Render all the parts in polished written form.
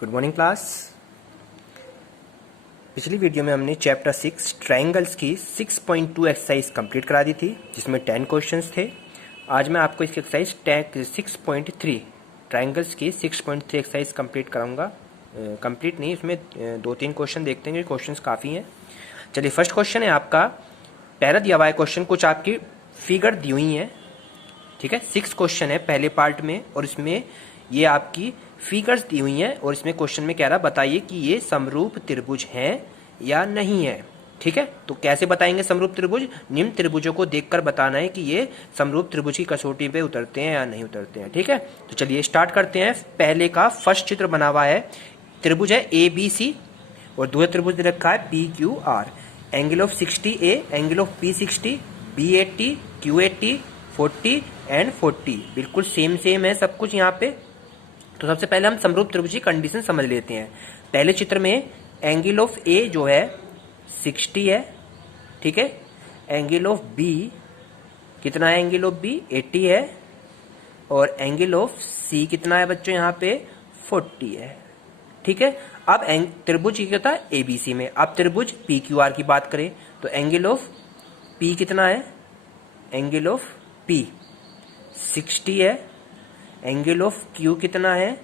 Good morning class. पिछली video में हमने चैप्टर 6 ट्रायंगल्स की 6.2 एक्सरसाइज कंप्लीट करा दी थी, जिसमें 10 क्वेश्चंस थे। आज मैं आपको इसकी एक्सरसाइज 6.3 ट्रायंगल्स की 6.3 एक्सरसाइज कंप्लीट कराऊंगा। कंप्लीट नहीं, इसमें 2-3 क्वेश्चन देखते हैं, क्वेश्चंस काफ़ी हैं। चलिए, फर्स्ट क्वेश्चन है आपका, पहला दिया हुआ है क्वेश्चन, कुछ आपकी फिगर दी हुई हैं, ठीक है। 6 क्वेश्चन है पहले पार्ट में, और इसमें ये आपकी फिगर्स दी हुई हैं, और इसमें क्वेश्चन में कह रहा बताइए कि ये समरूप त्रिभुज हैं या नहीं है, ठीक है। तो कैसे बताएंगे समरूप त्रिभुज? निम्न त्रिभुजों को देखकर बताना है कि ये समरूप त्रिभुज की कसौटी पे उतरते हैं या नहीं उतरते हैं, ठीक है। तो चलिए स्टार्ट करते हैं। पहले का फर्स्ट चित्र बना हुआ है, त्रिभुज है ABC, और दूसरा त्रिभुज दे रखा है PQR। Angle of 60A, angle of P 60, B 80, Q 80, 40 and 40, बिल्कुल सेम है सब कुछ यहाँ पे। तो सबसे पहले हम समरूप त्रिभुज की कंडीशन समझ लेते हैं। पहले चित्र में एंगल ऑफ A जो है 60 है, ठीक है। एंगल ऑफ B कितना है? एंगल ऑफ B 80 है, और एंगल ऑफ C कितना है बच्चों? यहाँ पे 40 है, ठीक है। अब त्रिभुज क्या था? ABC में। अब त्रिभुज PQR की बात करें तो एंगल ऑफ P कितना है? एंगल ऑफ P 60 है, एंगल ऑफ Q कितना है?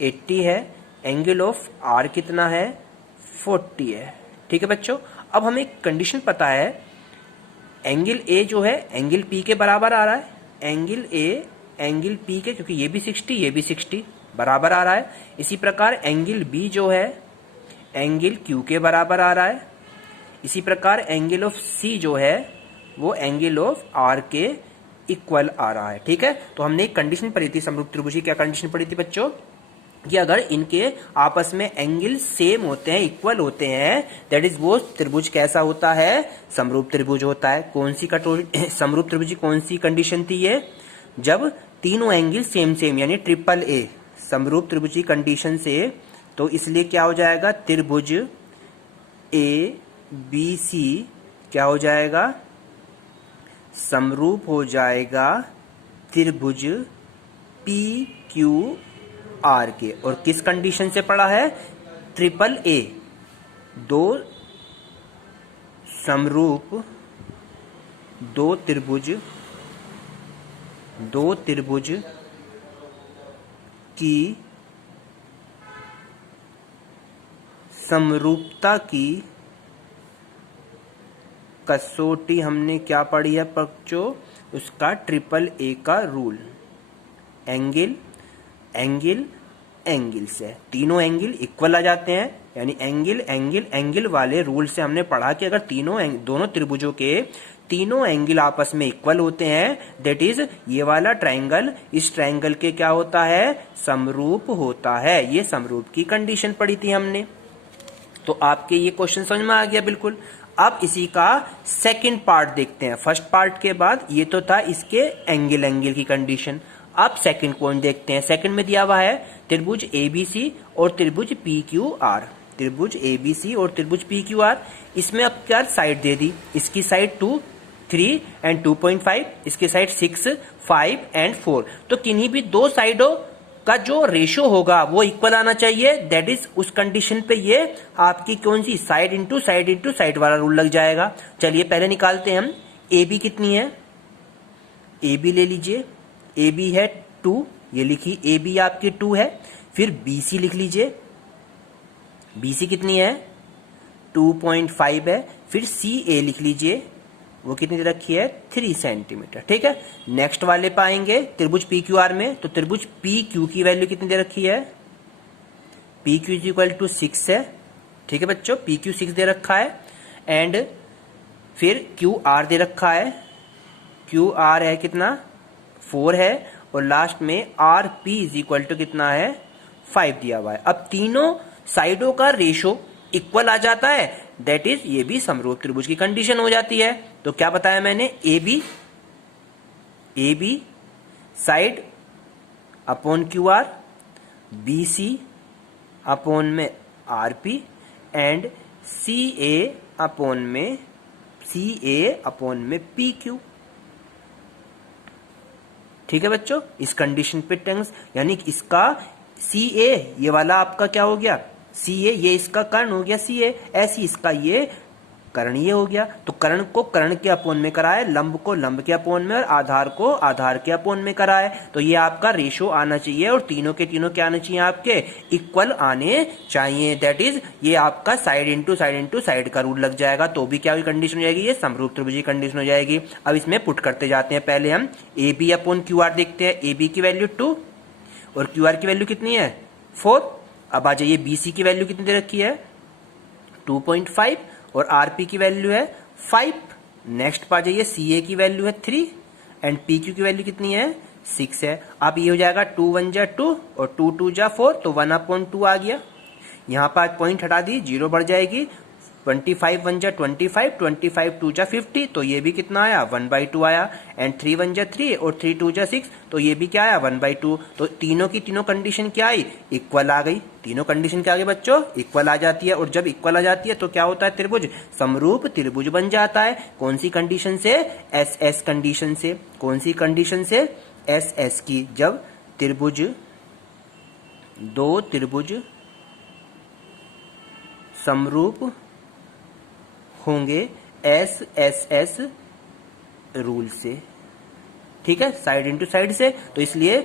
80 है, एंगल ऑफ R कितना है? 40 है, ठीक है बच्चों। अब हमें कंडीशन पता है, एंगल A जो है एंगल P के बराबर आ रहा है। एंगल A एंगल P के, क्योंकि ये भी 60 ये भी 60 बराबर आ रहा है। इसी प्रकार एंगल B जो है एंगल Q के बराबर आ रहा है। इसी प्रकार एंगल ऑफ C जो है वो एंगल ऑफ R के इक्वल आ रहा है, ठीक है। तो हमने एक कंडीशन पढ़ी थी समरूप त्रिभुज की। क्या कंडीशन पढ़ी थी बच्चों? कि अगर इनके आपस में एंगल सेम होते हैं, इक्वल होते हैं, दैट इज वो त्रिभुज कैसा होता है? समरूप त्रिभुज होता है। कौन सी समरूप त्रिभुज की कौन सी कंडीशन थी ये? जब तीनों एंगल सेम यानी ट्रिपल ए समरूप त्रिभुज की कंडीशन से। तो इसलिए क्या हो जाएगा? त्रिभुज ABC क्या हो जाएगा? समरूप हो जाएगा त्रिभुज PQR के। और किस कंडीशन से पड़ा है? ट्रिपल ए, दो समरूप, दो त्रिभुज की समरूपता की कसौटी हमने क्या पढ़ी है बच्चों? उसका ट्रिपल ए का रूल। एंगल से तीनों एंगल इक्वल आ जाते हैं, यानी एंगल वाले रूल से हमने पढ़ा कि अगर दोनों त्रिभुजों के तीनों एंगल आपस में इक्वल होते हैं, दैट इज ये वाला ट्रायंगल इस ट्रायंगल के क्या होता है? समरूप होता है। ये समरूप की कंडीशन पढ़ी थी हमने। तो आपके ये क्वेश्चन समझ में आ गया बिल्कुल। अब इसी का सेकंड पार्ट देखते हैं। फर्स्ट पार्ट के बाद ये तो था इसके एंगल की कंडीशन। अब सेकंड पॉइंट देखते हैं। सेकंड में दिया हुआ है त्रिभुज ABC और त्रिभुज PQR। त्रिभुज ABC और त्रिभुज PQR, इसमें अब क्या साइड दे दी? इसकी साइड 2, 3 एंड 2.5, इसकी साइड 6, 5 एंड 4। तो किन्हीं भी दो साइडों का जो रेशियो होगा वो इक्वल आना चाहिए। दैट इज उस कंडीशन पे ये आपकी कौन सी? साइड इंटू साइड वाला रूल लग जाएगा। चलिए पहले निकालते हैं हम। AB कितनी है? AB ले लीजिए, AB है 2, ये लिखी AB आपकी 2 है। फिर BC लिख लीजिए, BC कितनी है? 2.5 है। फिर CA लिख लीजिए, वो कितनी दे रखी है? 3 सेंटीमीटर, ठीक है। नेक्स्ट वाले पाएंगे त्रिभुज PQR में, तो त्रिभुज PQ की वैल्यू कितनी दे रखी है? PQ इज इक्वल टू 6 है, ठीक है बच्चों। PQ 6 दे रखा है। एंड फिर QR दे रखा है, QR है कितना? 4 है। और लास्ट में RP इज इक्वल टू कितना है? 5 दिया हुआ है। अब तीनों साइडों का रेशो इक्वल आ जाता है, दैट इज ये भी समरूप त्रिभुज की कंडीशन हो जाती है। तो क्या बताया मैंने? AB side upon QR, BC upon में RP एंड CA अपॉन में PQ, ठीक है बच्चों। इस कंडीशन पे टर्म्स, यानी इसका सी ए ये वाला आपका क्या हो गया, सी ए ये इसका कर्ण हो गया सी ए, ऐसी इसका ये कर्ण ये हो गया। तो कर्ण को कर्ण के अपोन में कराए, लंब को लंब के अपोन में और आधार को आधार के अपोन में कराए। तो ये आपका रेशो आना चाहिए और तीनों के तीनों क्या आने चाहिए, आपके इक्वल आने चाहिए। दैट इज ये आपका साइड इंटू साइड का रूल लग जाएगा, तो भी क्या कंडीशन हो जाएगी, ये समरूप त्रिभुजी कंडीशन हो जाएगी। अब इसमें पुट करते जाते हैं। पहले हम A B upon Q R देखते हैं। ए बी की वैल्यू 2 और क्यू आर की वैल्यू कितनी है 4। अब आ जाइए बी सी की वैल्यू कितनी दे रखी है 2.5 और आरपी की वैल्यू है 5। नेक्स्ट पा जाइए सी ए की वैल्यू है 3 एंड पी क्यू की वैल्यू कितनी है 6 है। अब ये हो जाएगा 2 1 जा 2 और 2 2 जा 4, तो 1/2 आ गया। यहाँ पर पॉइंट हटा दी, 0 बढ़ जाएगी। 25 1 जा 25, 25 2 जा 50, तो ये भी कितना आया 1/2 आया। एंड 3 1 जा 3 और 3 2 जा 6, तो ये भी क्या आया 1/2। तो तीनों की तीनों कंडीशन क्या आई, इक्वल आ गई। तीनों कंडीशन क्या आ गई बच्चों, इक्वल आ जाती है। और जब इक्वल आ जाती है तो क्या होता है, त्रिभुज समरूप त्रिभुज बन जाता है। कौन सी कंडीशन से, एस एस कंडीशन से। कौन सी कंडीशन से, एस एस की। जब त्रिभुज दो त्रिभुज समरूप होंगे एस एस एस रूल से, ठीक है, साइड इंटू साइड से। तो इसलिए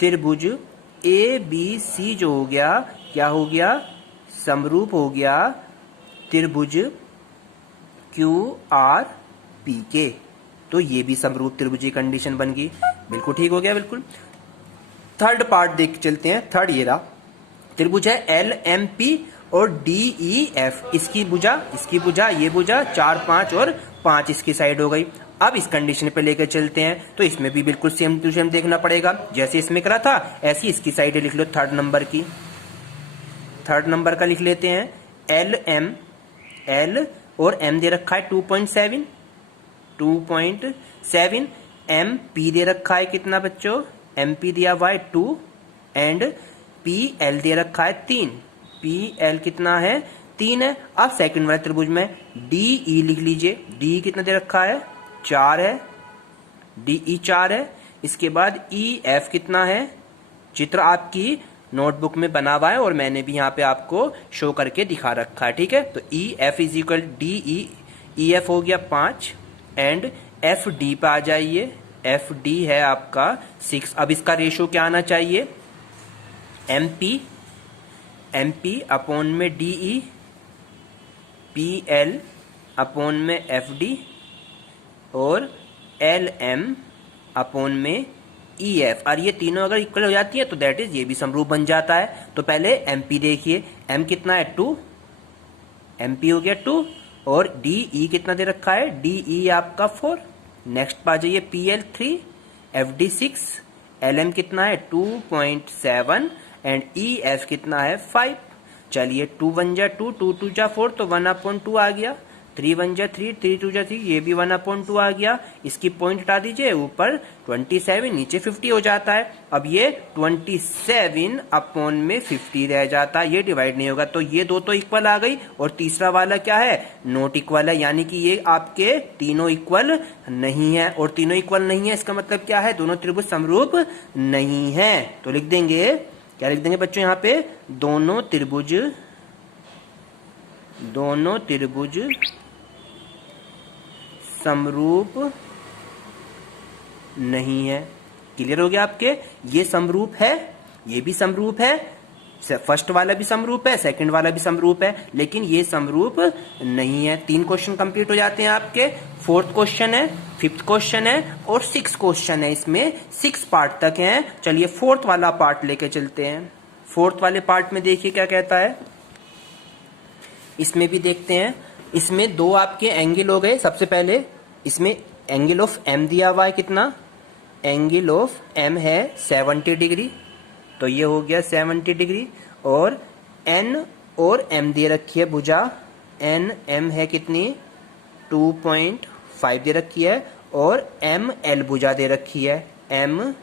त्रिभुज ए बी सी जो हो गया, क्या हो गया, समरूप हो गया त्रिभुज क्यू आर पी के। तो ये भी समरूप त्रिभुजी कंडीशन बन गई। बिल्कुल ठीक हो गया, बिल्कुल। थर्ड पार्ट देख चलते हैं। थर्ड ये रहा, त्रिभुज है एल एम पी और डी ई एफ। इसकी भुजा ये भुजा 4 5 और 5 इसकी साइड हो गई। अब इस कंडीशन पे लेकर चलते हैं, तो इसमें भी बिल्कुल सेम टू सेम देखना पड़ेगा। जैसे इसमें करा था ऐसी इसकी साइड लिख लो। थर्ड नंबर का लिख लेते हैं एल एम, एल और एम दे रखा है 2.7, एम पी दे रखा है कितना बच्चों, एम पी दिया हुआ है 2 एंड पी एल दे रखा है 3। पी एल कितना है 3 है। अब सेकंड वाले त्रिभुज में डी ई लिख लीजिए। डी कितना दे रखा है 4 है, डी ई 4 है। इसके बाद ई एफ कितना है, चित्र आपकी नोटबुक में बना हुआ है और मैंने भी यहाँ पे आपको शो करके दिखा रखा है, ठीक है। तो E F is equal D E F हो गया 5 एंड एफ डी पे आ जाइए। एफ डी है आपका 6। अब इसका रेशो क्या आना चाहिए, एम पी अपॉन में D E, P L upon में एफ डी और एल एम अपॉन में ई एफ। और ये तीनों अगर इक्वल हो जाती है तो दैट इज ये भी समरूप बन जाता है। तो पहले एम पी देखिए, एम कितना है 2, एम पी हो गया 2 और डी ई कितना दे रखा है, डी ई आपका 4। नेक्स्ट पा जाइए P L 3, F D 6, L M कितना है 2.7 एंड ई एफ कितना है 5। चलिए 2 1 जा 2, 2 2 जा 4, तो 1/2 आ गया। 3 1 जा 3, 3 2 जा 3, ये भी 1/2 आ गया। इसकी पॉइंट हटा दीजिए, ऊपर 27 नीचे 50 हो जाता है। अब ये 27 अपॉन में 50 रह जाता है, ये डिवाइड नहीं होगा। तो ये दो तो इक्वल आ गई और तीसरा वाला क्या है, नॉट इक्वल है। यानी कि ये आपके तीनों इक्वल नहीं है और तीनों इक्वल नहीं है इसका मतलब क्या है, दोनों त्रिभुज समरूप नहीं है। तो लिख देंगे, क्या लिख देंगे बच्चों यहाँ पे, दोनों त्रिभुज समरूप नहीं है। क्लियर हो गया आपके, ये समरूप है, ये भी समरूप है, फर्स्ट वाला भी समरूप है, सेकंड वाला भी समरूप है, लेकिन ये समरूप नहीं है। 3 क्वेश्चन कंप्लीट हो जाते हैं आपके। 4th क्वेश्चन है, 5th क्वेश्चन है और 6th क्वेश्चन है। इसमें 6 पार्ट तक हैं। चलिए 4th वाला पार्ट लेके चलते हैं। 4th वाले पार्ट में देखिए क्या कहता है, इसमें भी देखते हैं। इसमें 2 आपके एंगल हो गए। सबसे पहले इसमें एंगल ऑफ एम दिया हुआ है कितना, एंगल ऑफ एम है 70 डिग्री, तो ये हो गया 70 डिग्री। और एन और एम दे रखी है भुजा, एन एम है कितनी 2.5 दे रखी है और एम एल भुजा दे रखी है, एम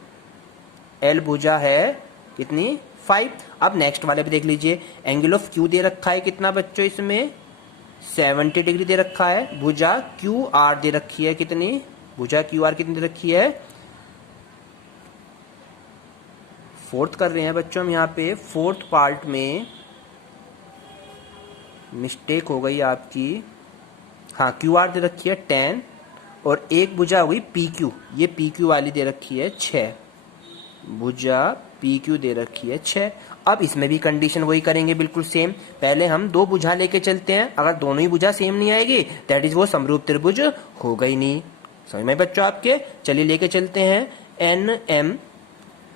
एल भुजा है कितनी 5। अब नेक्स्ट वाले पे देख लीजिए, एंगल ऑफ क्यू दे रखा है कितना बच्चों, इसमें 70 डिग्री दे रखा है। भुजा क्यू आर दे रखी है कितनी, भुजा क्यू आर कितनी दे रखी है फोर्थ कर रहे हैं बच्चों हम यहाँ पे। फोर्थ पार्ट में मिस्टेक हो गई आपकी। हाँ, क्यू आर दे रखी है 10 और एक भुजा हो गई पी क्यू। ये पी क्यू वाली दे रखी है 6, भुजा पी क्यू दे रखी है 6। अब इसमें भी कंडीशन वही करेंगे बिल्कुल सेम। पहले हम दो भुजा लेके चलते हैं, अगर दोनों ही भुजा सेम नहीं आएगी दैट इज वो समरूप त्रिभुज होगा ही नहीं। समझ में बच्चों आपके? चलिए लेके चलते हैं एन एम,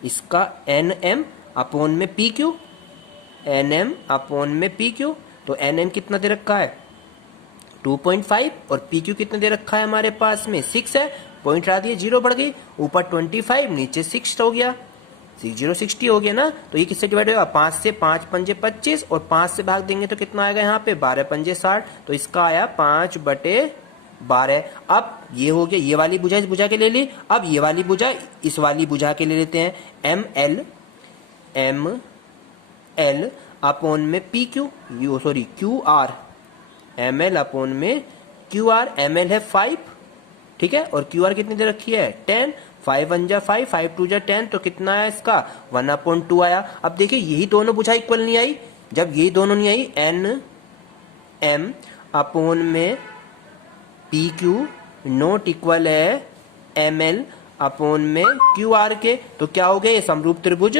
इसका एन एम अपॉन में P Q, N M upon में पी क्यू। तो एन एम कितना दे रखा है 2.5 और पी क्यू कितना दे रखा है हमारे पास में 6 है। पॉइंट हटा दिए, 0 बढ़ गई, ऊपर 25 नीचे 6 हो गया, 60 हो गया ना। तो ये किससे डिवाइड होगा 5 से, 5 पंजे 25 और 5 से भाग देंगे तो कितना आएगा यहाँ पे 12 पंजे 60। तो इसका आया 5/12। अब ये हो गया, ये वाली भुजा इस भुजा के ले ली। अब ये वाली भुजा इस वाली भुजा के ले लेते हैं। एम एल अपॉन में P Q, Q R, M L upon में क्यू आर। एम एल है 5, ठीक है, और क्यू आर कितनी दे रखी है 10। 5 1 जा 5, 5 2 जा 10, तो कितना है इसका 1/2 आया। अब देखिए यही दोनों भुजा इक्वल नहीं आई। जब यही दोनों नहीं आई, एन एम अपॉन में पी क्यू नॉट इक्वल है एम एल अपॉन में क्यू आर के, तो क्या हो गया ये समरूप त्रिभुज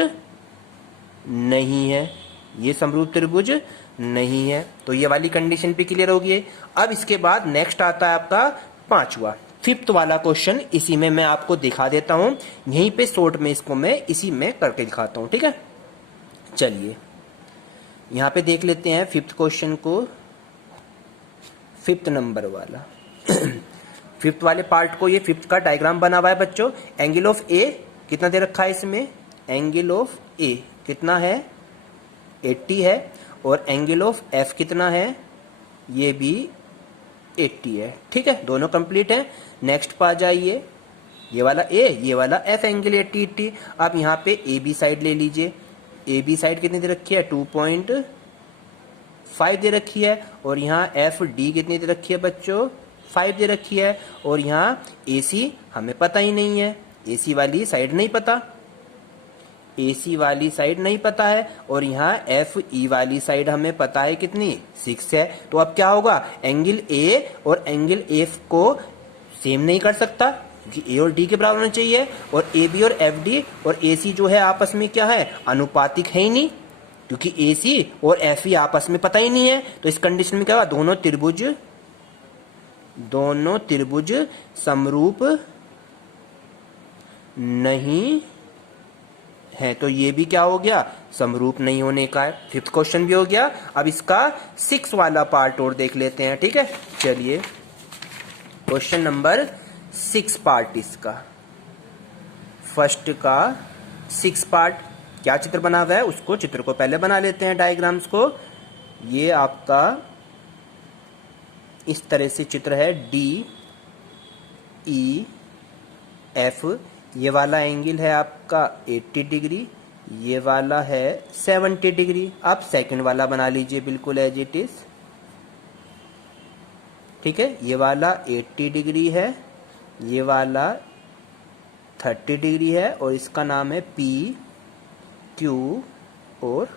नहीं है, ये समरूप त्रिभुज नहीं है। तो ये वाली कंडीशन पे क्लियर होगी। अब इसके बाद नेक्स्ट आता है आपका पांचवा, फिफ्थ वाला क्वेश्चन। इसी में मैं आपको दिखा देता हूं, यहीं पे शॉर्ट में इसको मैं इसी में करके दिखाता हूं, ठीक है। चलिए यहां पे देख लेते हैं फिफ्थ क्वेश्चन को, फिफ्थ नंबर वाला फिफ्थ वाले पार्ट को। ये फिफ्थ का डायग्राम बना हुआ है बच्चों। एंगल ऑफ ए कितना दे रखा है इसमें, एंगल ऑफ ए कितना है 80 है, और एंगल ऑफ एफ कितना है, ये भी 80 है, ठीक है, दोनों कंप्लीट है। नेक्स्ट पा जाइए, ये वाला ए, ये वाला एफ, एंगल 80। आप यहाँ पे ए बी साइड ले लीजिए। ए बी साइड कितनी दे रखी है 2.5 दे रखी है, और यहाँ एफ डी कितनी दे रखी है बच्चों 5 दे रखी है। और यहाँ ए सी हमें पता ही नहीं है, ए सी वाली साइड नहीं पता, AC वाली साइड नहीं पता है, और यहाँ FE वाली साइड हमें पता है कितनी 6 है। तो अब क्या होगा, एंगल A और एंगल F को सेम नहीं कर सकता क्योंकि A और D के बराबर होना चाहिए, और AB और FD और AC जो है आपस में क्या है अनुपातिक है ही नहीं, क्योंकि AC और FE आपस में पता ही नहीं है। तो इस कंडीशन में क्या होगा, दोनों त्रिभुज समरूप नहीं है। तो ये भी क्या हो गया समरूप नहीं होने का है। फिफ्थ क्वेश्चन भी हो गया। अब इसका 6 वाला पार्ट और देख लेते हैं, ठीक है। चलिए क्वेश्चन नंबर 6 पार्ट इसका, फर्स्ट का 6 पार्ट। क्या चित्र बना हुआ है उसको, चित्र को पहले बना लेते हैं, डायग्राम्स को। ये आपका इस तरह से चित्र है, डी ई एफ। ये वाला एंगल है आपका 80 डिग्री, ये वाला है 70 डिग्री। आप सेकंड वाला बना लीजिए बिल्कुल एज इट इज, ठीक है। ये वाला 80 डिग्री है, ये वाला 30 डिग्री है, और इसका नाम है पी क्यू और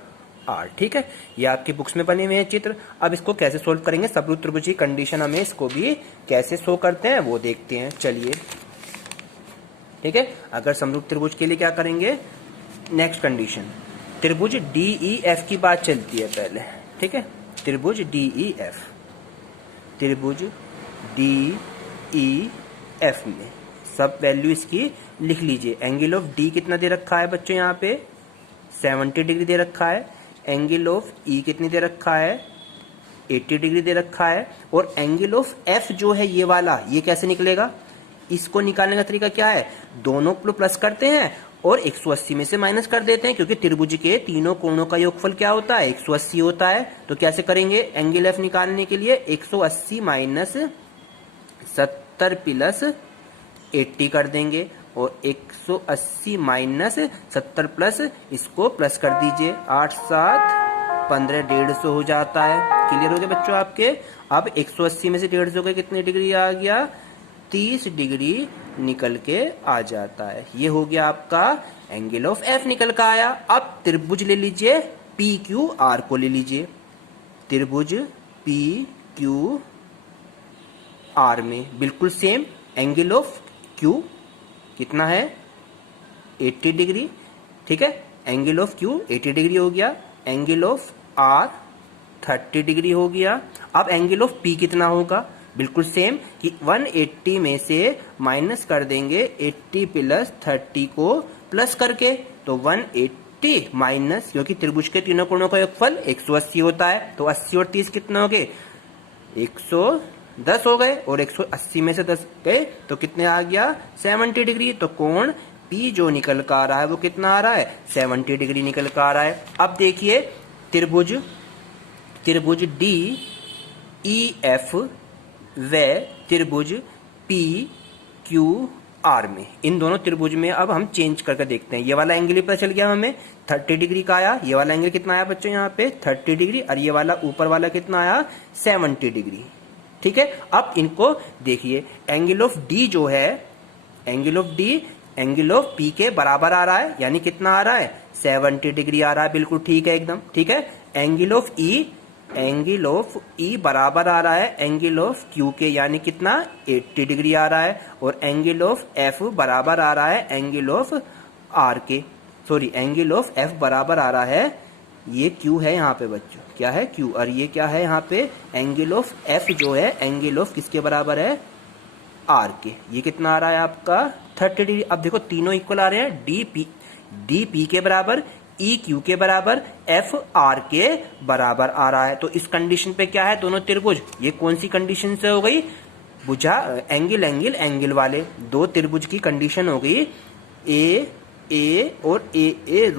आर, ठीक है। ये आपकी बुक्स में बने हुए हैं चित्र। अब इसको कैसे सोल्व करेंगे, समरूप त्रिभुज की कंडीशन हमें इसको भी कैसे शो करते हैं वो देखते हैं। चलिए ठीक है, अगर समरूप त्रिभुज के लिए क्या करेंगे, नेक्स्ट कंडीशन त्रिभुज डी ई एफ की बात चलती है पहले, ठीक है। त्रिभुज डी ई एफ, त्रिभुज डी ई एफ में सब वैल्यू इसकी लिख लीजिए। एंगल ऑफ डी कितना दे रखा है बच्चों, यहाँ पे 70 डिग्री दे रखा है। एंगल ऑफ ई कितनी दे रखा है 80 डिग्री दे रखा है। और एंगल ऑफ एफ जो है ये वाला, ये कैसे निकलेगा, इसको निकालने का तरीका क्या है, दोनों को प्लस करते हैं और 180 में से माइनस कर देते हैं, क्योंकि त्रिभुज के तीनों कोणों का योगफल क्या होता है 180 होता है। तो कैसे करेंगे, एंगल एफ निकालने के लिए 180 माइनस 70 प्लस 80 कर देंगे, और 180 माइनस 70 प्लस इसको प्लस कर दीजिए, 8 7 15 150 हो जाता है। क्लियर हो गया बच्चों आपके। अब 180 में से 150 का कितनी डिग्री आ गया, 30 डिग्री निकल के आ जाता है। ये हो गया आपका एंगल ऑफ एफ निकल कर आया। अब त्रिभुज ले लीजिए पी क्यू आर को ले लीजिए, त्रिभुज पी क्यू आर में बिल्कुल सेम एंगल ऑफ क्यू कितना है 80 डिग्री, ठीक है। एंगल ऑफ क्यू 80 डिग्री हो गया, एंगल ऑफ आर 30 डिग्री हो गया। अब एंगल ऑफ पी कितना होगा, बिल्कुल सेम कि 180 में से माइनस कर देंगे 80 प्लस 30 को प्लस करके, तो 180 माइनस, क्योंकि त्रिभुज के तीनों कोणों का योगफल 180 होता है, तो 80 और 30 कितने हो गए 110 हो गए, और 180 में से 10 गए तो कितने आ गया 70 डिग्री। तो कोण P जो निकल कर आ रहा है वो कितना आ रहा है 70 डिग्री निकल कर आ रहा है। अब देखिए त्रिभुज D E F व त्रिभुज P Q R में, इन दोनों त्रिभुज में अब हम चेंज करके देखते हैं। ये वाला एंगल ही पता चल गया हमें 30 डिग्री का आया, ये वाला एंगल कितना आया बच्चों यहाँ पे 30 डिग्री, और ये वाला ऊपर वाला कितना आया 70 डिग्री, ठीक है। अब इनको देखिए एंगल ऑफ D जो है, angle of D angle of P के बराबर आ रहा है, यानी कितना आ रहा है 70 डिग्री आ रहा है, बिल्कुल ठीक है एकदम, ठीक है। एंगल ऑफ E बराबर आ रहा है एंगल ऑफ Q के, यानी कितना 80 डिग्री आ रहा है, और एंगल ऑफ F बराबर आ रहा है एंगल ऑफ R के, सॉरी एंगल ऑफ F बराबर आ रहा है, ये Q है यहाँ पे बच्चों, क्या है Q, और ये क्या है यहाँ पे एंगल ऑफ F जो है एंगल ऑफ किसके बराबर है R के, ये कितना आ रहा है आपका 30 डिग्री। अब देखो तीनों इक्वल आ रहे हैं, D P के बराबर, E Q के बराबर, F R के बराबर आ रहा है। तो इस कंडीशन पे क्या है दोनों त्रिभुज, ये कौन सी कंडीशन से हो गई, बुझा एंगल वाले दो त्रिभुज की कंडीशन हो गई A और A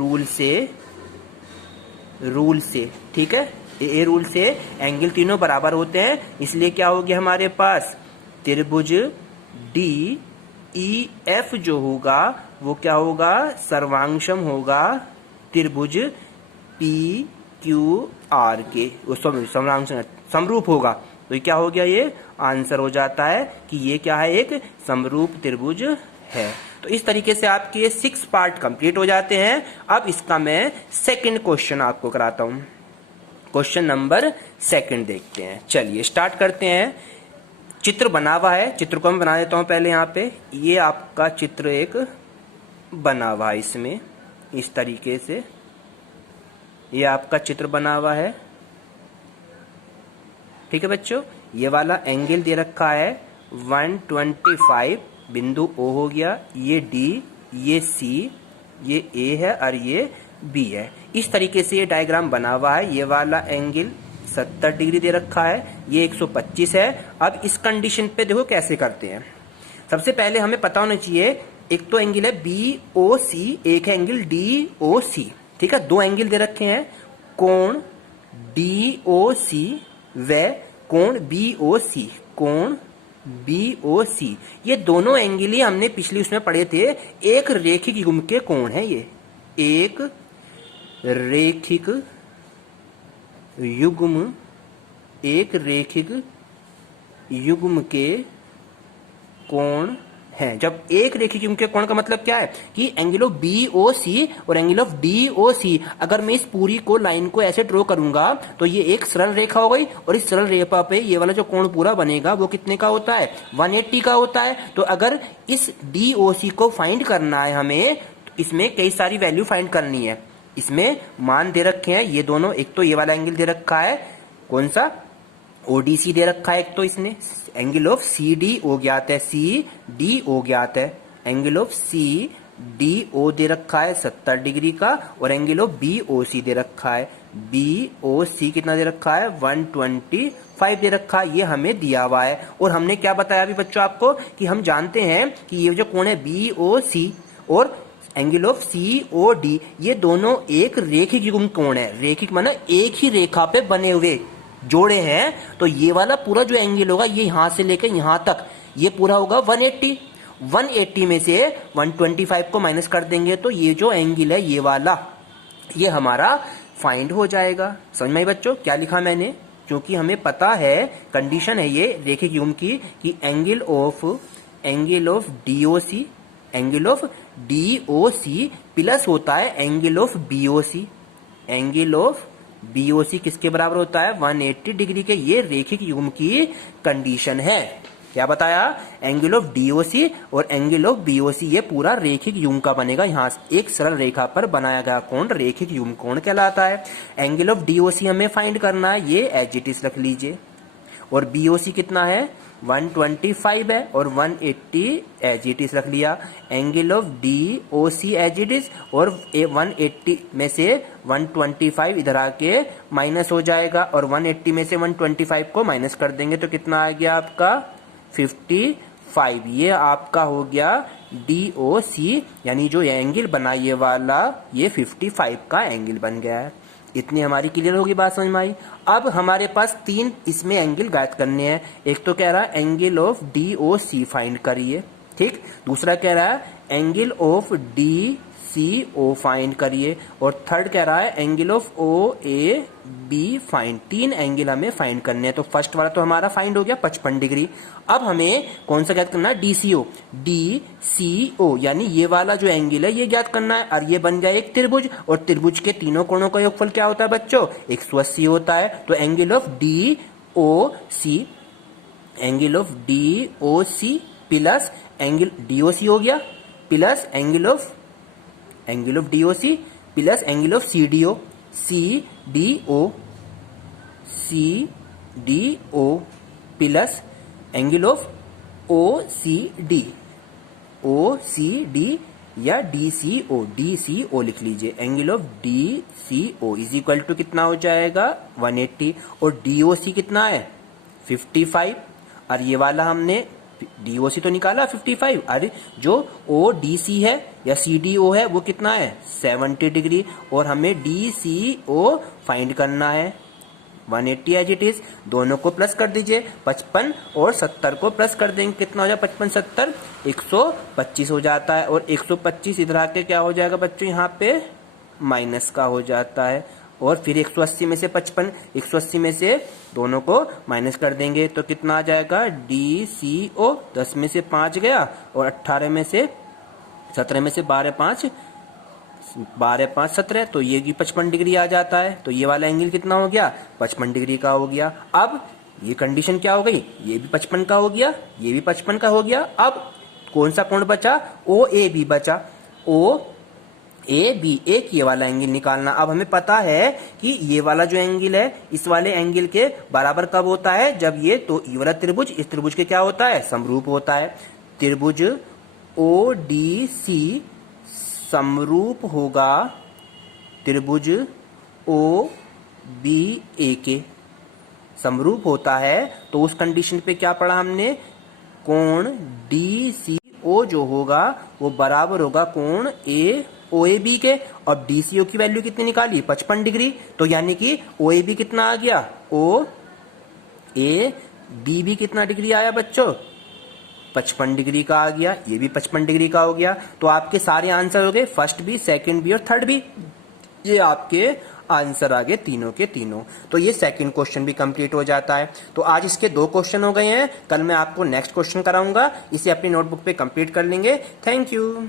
रूल से, ठीक है। A रूल से एंगल तीनों बराबर होते हैं, इसलिए क्या हो गया हमारे पास त्रिभुज D E F जो होगा वो क्या होगा सर्वांगसम होगा त्रिभुज P Q R के, समरूप होगा। तो ये क्या हो गया, ये आंसर हो जाता है कि ये क्या है एक समरूप त्रिभुज है। तो इस तरीके से आपके 6 पार्ट कंप्लीट हो जाते हैं। अब इसका मैं सेकंड क्वेश्चन आपको कराता हूं, क्वेश्चन नंबर 2 देखते हैं। चलिए स्टार्ट करते हैं। चित्र बना हुआ है, चित्र को मैं बना देता हूं पहले। यहाँ पे ये आपका चित्र एक बना हुआ है, इसमें इस तरीके से ये आपका चित्र बना हुआ है, ठीक है बच्चों। ये वाला एंगल दे रखा है 125, बिंदु O हो गया, ये D, ये C, ये A है और ये B है। इस तरीके से ये डायग्राम बना हुआ है। ये वाला एंगल 70 डिग्री दे रखा है, ये 125 है। अब इस कंडीशन पे देखो कैसे करते हैं। सबसे पहले हमें पता होना चाहिए, एक तो एंगल है BOC, एक है एंगल DOC, ठीक है। दो एंगल दे रखे हैं, कोण DOC व कोण BOC, कोण BOC, ये दोनों एंगल ही हमने पिछली उसमें पढ़े थे, एक रेखिक युग्म के कोण है। ये एक रेखिक युग्म के कोण है। जब एक रेखिक युग्म के कोण का मतलब क्या है कि एंगल ऑफ BOC और एंगल ऑफ DOC, अगर मैं इस पूरी को लाइन को ऐसे ड्रॉ करूंगा तो ये एक सरल रेखा हो गई, और इस सरल रेखा पे ये वाला जो कोण पूरा बनेगा वो कितने का होता है 180 का होता है। तो अगर इस DOC को फाइंड करना है हमें, तो इसमें कई सारी वैल्यू फाइंड करनी है। इसमें मान दे रखे हैं ये दोनों, एक तो ये वाला एंगल दे रखा है कौन सा ODC दे रखा है, एक तो इसने एंगल ऑफ CDO ज्ञात है, CDO ज्ञात है, एंगल ऑफ CDO दे रखा है 70 डिग्री का, और एंगल ऑफ BOC दे रखा है, BOC कितना दे रखा है 125 दे रखा है, ये हमें दिया हुआ है। और हमने क्या बताया अभी बच्चों आपको कि हम जानते हैं कि ये जो कोण है BOC और एंगल ऑफ COD, ये दोनों एक रेखिक युग्म कोण है। रेखिक माना एक ही रेखा पे बने हुए जोड़े हैं, तो ये वाला पूरा जो एंगल होगा ये यहां से लेकर यहां तक ये पूरा होगा 180 में से 125 को माइनस कर देंगे तो ये जो एंगल है ये वाला ये हमारा फाइंड हो जाएगा। समझ में आई बच्चों क्या लिखा मैंने, क्योंकि हमें पता है कंडीशन है ये रेखिक युग्म की कि angle of DOC angle of DOC plus होता है angle of BOC। Angle of BOC किसके बराबर होता है? 180 डिग्री के। ये रेखिक युग्म की कंडीशन है। क्या बताया? एंगल ऑफ DOC और एंगल ऑफ BOC ये पूरा रेखिक युग्म का बनेगा। यहाँ एक सरल रेखा पर बनाया गया कोण रेखिक युग्म कोण कहलाता है। एंगल ऑफ DOC हमें फाइंड करना है, ये एज इट इज रख लीजिए। और BOC कितना है? 125 है और 180 एज इट इज रख लिया। Angle of DOC as it is और 180 में से 125 इधर आके माइनस हो जाएगा और 180 में से 125 को माइनस कर देंगे तो कितना आ गया आपका? 55। ये आपका हो गया DOC, यानी जो एंगल बना ये वाला, ये 55 का एंगल बन गया है। इतनी हमारी क्लियर होगी बात, समझ में आई? अब हमारे पास 3 इसमें एंगल ज्ञात करने हैं। एक तो कह रहा है एंगल ऑफ DOC फाइंड करिए, ठीक। दूसरा कह रहा है एंगल ऑफ DCO फाइंड करिए और थर्ड कह रहा है angle of OAB find. 3 angle हमें फाइंड करने हैं। तो फर्स्ट वाला तो हमारा फाइंड हो गया 55 डिग्री। अब हमें कौन सा ज्ञात करना है? DCO यानी ये वाला जो एंगल है ये ज्ञात करना है। और ये बन गया एक त्रिभुज और त्रिभुज के तीनों कोणों का योगफल क्या होता है बच्चों? 180 होता है। तो angle of DOC plus angle DOC हो गया plus angle of DOC plus angle of CDO plus angle of OCD या DCO लिख लीजिए। Angle of DCO is equal to कितना हो जाएगा? 180 और DOC कितना है? 55। और ये वाला हमने DOC तो निकाला 55। अरे जो ODC है या CDO है वो कितना है? 70 डिग्री। और हमें DCO फाइंड करना है। 180 एज इट इज। दोनों को प्लस कर दीजिए, 55 और 70 को प्लस कर देंगे, कितना हो जाए? 55 70 125 हो जाता है। और 125 इधर आके क्या हो जाएगा बच्चों? यहाँ पे माइनस का हो जाता है। और फिर 180 में से 55, 180 में से दोनों को माइनस कर देंगे तो कितना आ जाएगा? DCO 10 में से 5 गया और 18 में से 17 में से 12 5 17, तो ये भी 55 डिग्री आ जाता है। तो ये वाला एंगल कितना हो गया? 55 डिग्री का हो गया। अब ये कंडीशन क्या हो गई? ये भी 55 का हो गया, ये भी 55 का हो गया। अब कौन सा कोण बचा? OAB बचा। OAB एक ये वाला एंगल निकालना। अब हमें पता है कि ये वाला जो एंगल है इस वाले एंगल के बराबर कब होता है? जब ये तो ये वाला त्रिभुज इस त्रिभुज के क्या होता है? समरूप होता है। त्रिभुज ODC समरूप होगा त्रिभुज OBA के। समरूप होता है तो उस कंडीशन पे क्या पढ़ा हमने? कोण DCO जो होगा वो बराबर होगा कोण OAB के। और DCO की वैल्यू कितनी निकाली? 55 डिग्री। तो यानी कि OAB कितना आ गया? OAB भी कितना डिग्री आया बच्चों? 55 डिग्री का आ गया। ये भी 55 डिग्री का हो गया। तो आपके सारे आंसर हो गए, फर्स्ट भी, सेकंड भी और थर्ड भी। ये आपके आंसर आ गए तीनों के तीनों। तो ये सेकंड क्वेश्चन भी कंप्लीट हो जाता है। तो आज इसके 2 क्वेश्चन हो गए हैं। कल मैं आपको नेक्स्ट क्वेश्चन कराऊंगा, इसे अपनी नोटबुक पे कंप्लीट कर लेंगे। Thank you.